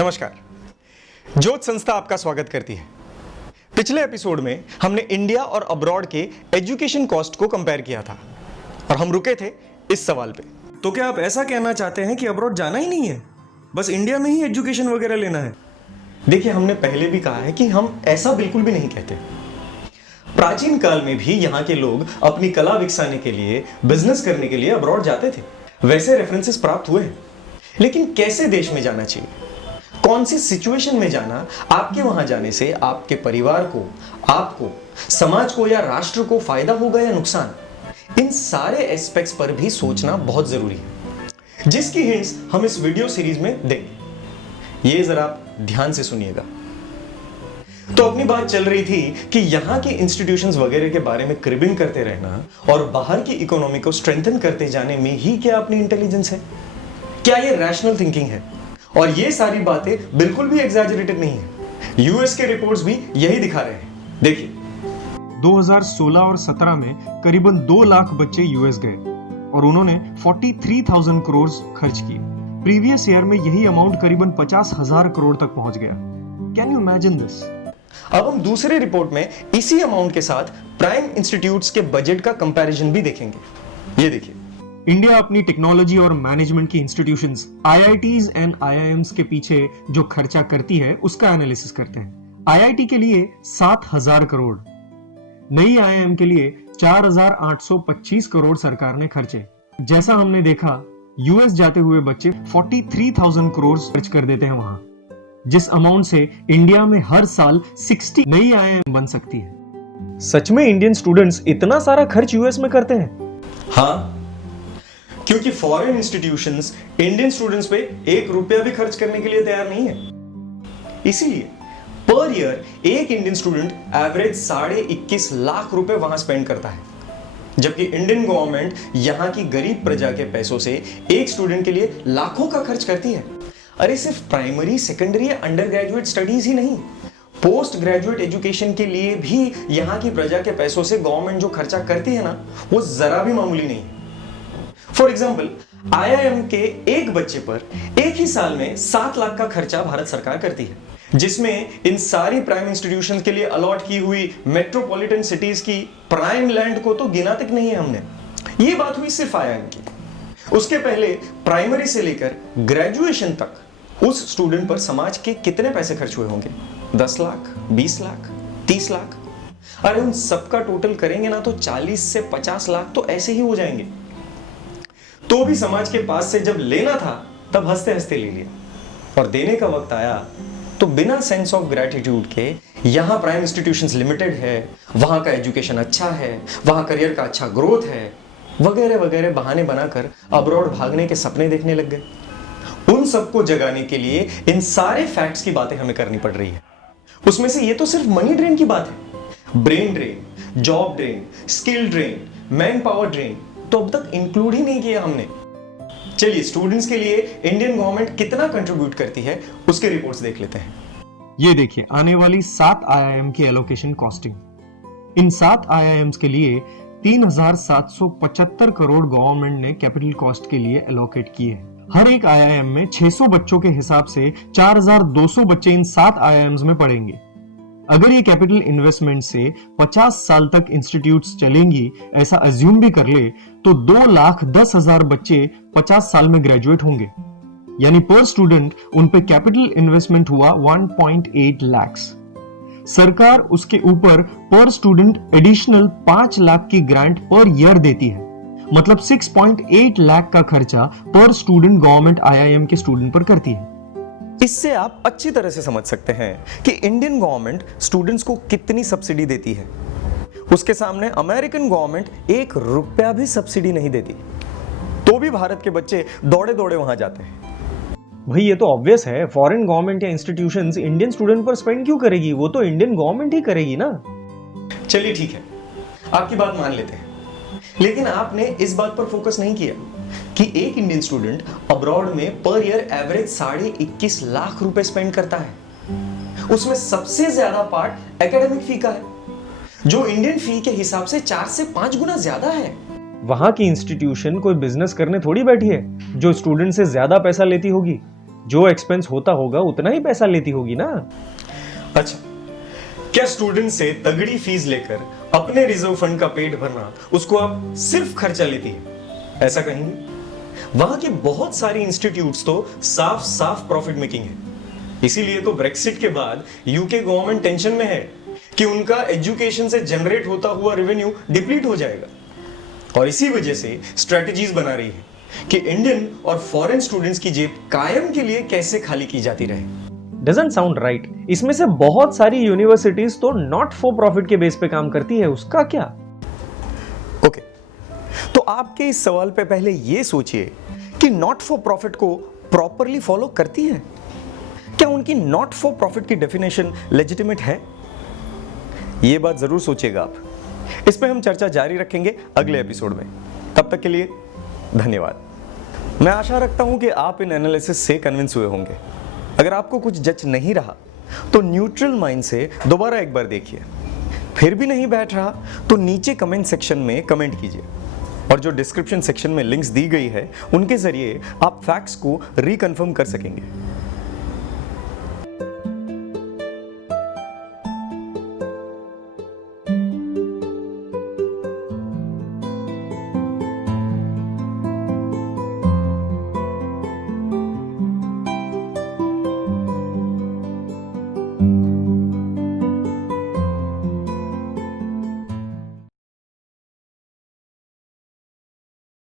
नमस्कार। ज्योत संस्था आपका स्वागत करती है। पिछले एपिसोड में हमने इंडिया और अब्रॉड के एजुकेशन कॉस्ट को कंपेयर किया था और हम रुके थे इस सवाल पे। तो क्या आप ऐसा कहना चाहते हैं कि अब्रॉड जाना ही नहीं है, बस इंडिया में ही एजुकेशन वगैरह लेना है? देखिए, हमने पहले भी कहा है कि हम ऐसा बिल्कुल भी नहीं कहते। प्राचीन काल में भी यहाँ के लोग अपनी कला विकसाने के लिए, बिजनेस करने के लिए अब्रॉड जाते थे। वैसे रेफरेंसेस प्राप्त हुए हैं, लेकिन कैसे देश में जाना चाहिए, कौन सी सिचुएशन में जाना, आपके वहां जाने से आपके परिवार को, आपको, समाज को या राष्ट्र को फायदा होगा या नुकसान, इन सारे एस्पेक्ट्स पर भी सोचना बहुत जरूरी है, जिसकी हिंट्स हम इस वीडियो सीरीज में देंगे। ये जरा आप ध्यान से सुनिएगा। तो अपनी बात चल रही थी कि यहां के इंस्टीट्यूशंस वगैरह के बारे में क्रिबिंग करते रहना और बाहर की इकोनॉमी को स्ट्रेंथन करते जाने में ही क्या अपनी इंटेलिजेंस है? क्या ये रैशनल थिंकिंग है? और ये सारी बातें बिल्कुल भी एग्जैजरेटेड नहीं है। यूएस के रिपोर्ट्स भी यही दिखा रहे हैं। देखिए, 2016 और 17 में करीबन 2 लाख बच्चे यूएस गए और उन्होंने 43,000 करोड़ खर्च किए। प्रीवियस ईयर में यही अमाउंट करीबन 50,000 करोड़ तक पहुंच गया। Can you imagine this? अब हम दूसरे रिपोर्ट में इसी अमाउंट के साथ प्राइम इंस्टीट्यूट्स के बजट का कंपैरिजन भी देखेंगे। ये देखिए, इंडिया अपनी टेक्नोलॉजी और मैनेजमेंट की इंस्टीट्यूशंस आईआईटीज एंड आईआईएम्स के पीछे जो खर्चा करती है उसका एनालिसिस करते हैं। आईआईटी के लिए 7,000 करोड़, नई आईआईएम के लिए 4,825 करोड़ सरकार ने खर्चे। जैसा हमने देखा, यूएस जाते हुए बच्चे 43,000 करोड़ खर्च कर देते हैं वहां, जिस अमाउंट से इंडिया में हर साल 60 नई आईआईएम बन सकती है। सच में इंडियन स्टूडेंट्स इतना सारा खर्च यूएस में करते हैं? हाँ, क्योंकि फॉरेन इंस्टीट्यूशंस इंडियन स्टूडेंट्स पे 1 रुपया भी खर्च करने के लिए तैयार नहीं है। इसीलिए पर ईयर एक इंडियन स्टूडेंट एवरेज 21.5 लाख रुपए वहां स्पेंड करता है, जबकि इंडियन गवर्नमेंट यहां की गरीब प्रजा के पैसों से एक स्टूडेंट के लिए लाखों का खर्च करती है। अरे सिर्फ प्राइमरी, सेकेंडरी या अंडर ग्रेजुएट स्टडीज ही नहीं, पोस्ट ग्रेजुएट एजुकेशन के लिए भी यहां की प्रजा के पैसों से गवर्नमेंट जो खर्चा करती है ना, वो जरा भी मामूली नहीं है। फॉर एग्जाम्पल, आईआईएम के एक बच्चे पर एक ही साल में 7 लाख का खर्चा भारत सरकार करती है, जिसमें इन सारी प्राइम इंस्टीट्यूशंस के लिए अलॉट की हुई मेट्रोपॉलिटन सिटीज की प्राइम लैंड को तो गिना तक नहीं है हमने। ये बात हुई सिर्फ आईआईएम की। उसके पहले प्राइमरी से लेकर ग्रेजुएशन तक उस स्टूडेंट पर समाज के कितने पैसे खर्च हुए होंगे? 10 लाख, 20 लाख, 30 लाख। अरे उन सबका टोटल करेंगे ना तो 40 से 50 लाख तो ऐसे ही हो जाएंगे। तो भी समाज के पास से जब लेना था तब हंसते हंसते ले लिया, और देने का वक्त आया तो बिना सेंस ऑफ ग्रेटिट्यूड के यहां प्राइम इंस्टीट्यूशंस लिमिटेड है, वहां का एजुकेशन अच्छा है, वहां करियर का अच्छा ग्रोथ है, वगैरह वगैरह बहाने बनाकर अब्रॉड भागने के सपने देखने लग गए। उन सबको जगाने के लिए इन सारे फैक्ट्स की बातें हमें करनी पड़ रही है। उसमें से ये तो सिर्फ मनी ड्रेन की बात है। Brain drain, job drain, skill drain, man power drain तो अब तक इंक्लूड ही नहीं किया हमने। चलिए, स्टूडेंट्स के लिए इंडियन गवर्नमेंट कितना कंट्रीब्यूट करती है उसके रिपोर्ट्स देख लेते हैं। ये देखिए, आने वाली 7 आईआईएम की एलोकेशन कॉस्टिंग। इन 7 आईआईएम्स के लिए 3,775 करोड़ गवर्नमेंट ने कैपिटल कॉस्ट के लिए एलोकेट किए हैं। हर एक आईआईएम में 600 बच्चों के हिसाब से 4,200 बच्चे इन 7 आईआईएम्स में पढ़ेंगे। अगर ये कैपिटल इन्वेस्टमेंट से 50 साल तक इंस्टीट्यूट्स चलेंगी, ऐसा अज्यूम भी कर ले, तो 2,10,000 बच्चे 50 साल में ग्रेजुएट होंगे। यानी पर स्टूडेंट उन पे कैपिटल इन्वेस्टमेंट हुआ 1.8 लाख। सरकार उसके ऊपर पर स्टूडेंट एडिशनल 5 लाख की ग्रांट पर ईयर देती है। मतलब 6.8 लाख का खर्चा पर स्टूडेंट गवर्नमेंट आईआईएम के स्टूडेंट पर करती है। इससे आप अच्छी तरह से समझ सकते हैं कि इंडियन गवर्नमेंट स्टूडेंट्स को कितनी सब्सिडी देती है। उसके सामने अमेरिकन गवर्नमेंट 1 रुपया भी सब्सिडी नहीं देती, तो भी भारत के बच्चे दौड़े दौड़े वहां जाते हैं। भाई ये तो ऑब्वियस है, फॉरेन गवर्नमेंट या इंस्टीट्यूशंस इंडियन स्टूडेंट पर स्पेंड क्यों करेगी? वो तो इंडियन गवर्नमेंट ही करेगी ना। चलिए ठीक है, आपकी बात मान लेते हैं, लेकिन आपने इस बात पर फोकस नहीं किया कि एक इंडियन स्टूडेंट अब्रॉड में पर ईयर एवरेज 21.5 लाख रुपए स्पेंड करता है। उसमें सबसे ज्यादा पार्ट एकेडमिक फी का है, जो इंडियन फी के हिसाब से 4 से 5 गुना ज्यादा है। वहां की इंस्टीट्यूशन कोई बिजनेस करने थोड़ी बैठी है जो स्टूडेंट से ज्यादा पैसा लेती होगी। जो एक्सपेंस होता होगा उतना ही पैसा लेती होगी ना। अच्छा, क्या स्टूडेंट से तगड़ी फीस लेकर अपने रिजर्व फंड का पेट भरना उसको आप सिर्फ खर्चा लेती है, ऐसा कहेंगे? वहां के बहुत सारी इंस्टीट्यूट्स तो साफ साफ प्रॉफिट मेकिंग है। इसीलिए तो ब्रेक्सिट के बाद यूके गवर्नमेंट टेंशन में है कि उनका एजुकेशन से जनरेट होता हुआ रेवेन्यू डिप्लीट हो जाएगा, और इसी वजह से स्ट्रेटजीज बना रही है कि इंडियन और फॉरेन स्टूडेंट्स की जेब कायम के लिए कैसे खाली की जाती रहे। Doesn't sound right. इसमें से बहुत सारी यूनिवर्सिटीज तो नॉट फॉर प्रॉफिट के बेस पे काम करती है, उसका क्या? ओके, तो आपके इस सवाल पे पहले ये सोचिए कि नॉट फॉर प्रॉफिट को प्रॉपरली फॉलो करती है? क्या उनकी नॉट फॉर प्रॉफिट की डेफिनेशन लेजिटिमेट है? ये बात जरूर सोचिएगा आप। इस पे हम चर्चा जारी रखेंगे अगले एपिसोड में। तब तक के लिए धन्यवाद। मैं आशा रखता हूं कि आप इन एनालिसिस से कन्विंस हुए होंगे। अगर आपको कुछ जच नहीं रहा तो न्यूट्रल माइंड से दोबारा एक बार देखिए। फिर भी नहीं बैठ रहा तो नीचे कमेंट सेक्शन में कमेंट कीजिए, और जो डिस्क्रिप्शन सेक्शन में लिंक्स दी गई है उनके जरिए आप फैक्ट्स को रिकन्फर्म कर सकेंगे।